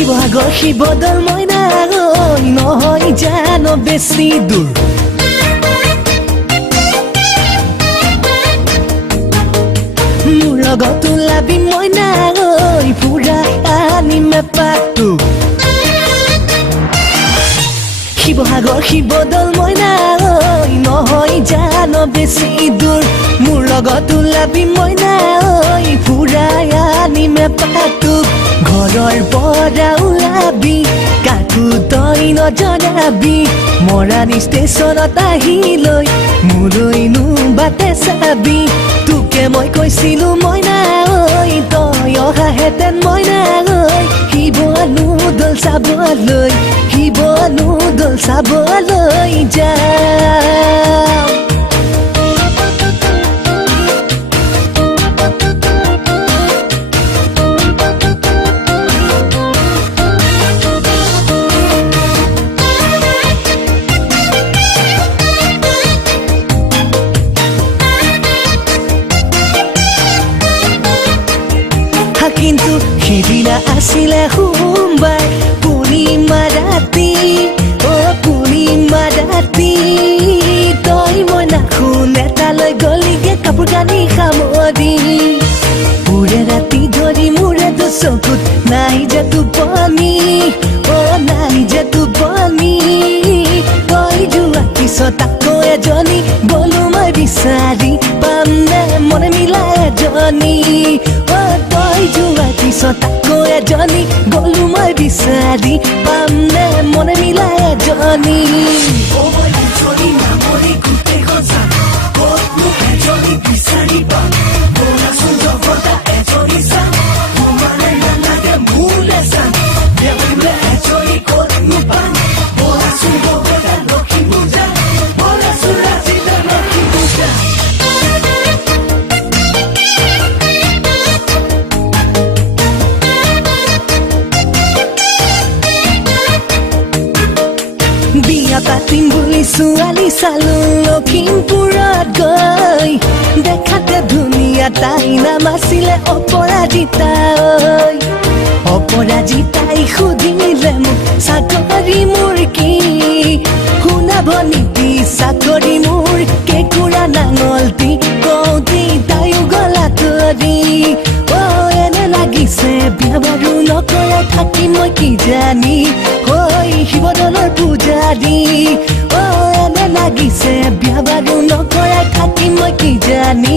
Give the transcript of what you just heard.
শিৱসাগৰ শিৱদৌল মইনা ঐ নহয় জানো বেছি দূৰ মোৰ লগত ওলাবি মইনা ঐ ফুৰাই আনিমে পাতো শিৱসাগৰ শিৱদৌল মইনা ঐ নহয় জানো বেছি দূৰ মোৰ লগত ওলাবি মইনা ঐ ফুৰাই আনিমে পাতো ঘৰৰ পৰা ওলাবি কাকো তই নজনাবি মৰাণী ষ্টেচনত আহিলৈ মোলৈনো বাটে চাবি তোকে মই কৈছিলো মইনা ঐ তই অহাহেঁতেন মইনা ঐ শিৱদৌল চাবলৈ শিৱদৌল চাবলৈ যাম কিন্তু সেইদিনা আছিলে সোমবাৰ পূৰ্ণিমা ৰাতি পূৰ্ণিমা ৰাতি তই মই নাখোন এটালৈ গলিগে কাপোৰ কানি সামৰি পুৰে ৰাতি ধৰি মোৰে চকুত নাই যে টোপনি নাই যে টোপনি তই যোৱা পিছত আকৌ এজনী গলো মই বিচাৰি পাম নে মনে মিলা এজনী তই যোৱা পিছত আকৌ এজনী গলো মই বিচাৰি পাম নে মনে মিলা এজনী বিচাৰি পাম বিয়া পাতিম বুলি ছোৱালী চালো লখিমপুৰত গৈ দেখাতে ধুনীয়া তাই নাম আছিলে অপৰাজিতা অপৰাজিতাই সুধিলে মোক চাকৰি মোৰ কি শুনাব নিদি চাকৰি মোৰ কেঁকুৰা নাঙলটি কওঁতি তাইও গলা ধৰি এনে লাগিছে বিয়া বাৰু নকৰাই থাকিম মই কি জানি শিৱদৌলৰ পূজাৰী এনে লাগিছে বিয়া বাৰু নকৰাই থাকিম মই কি জানি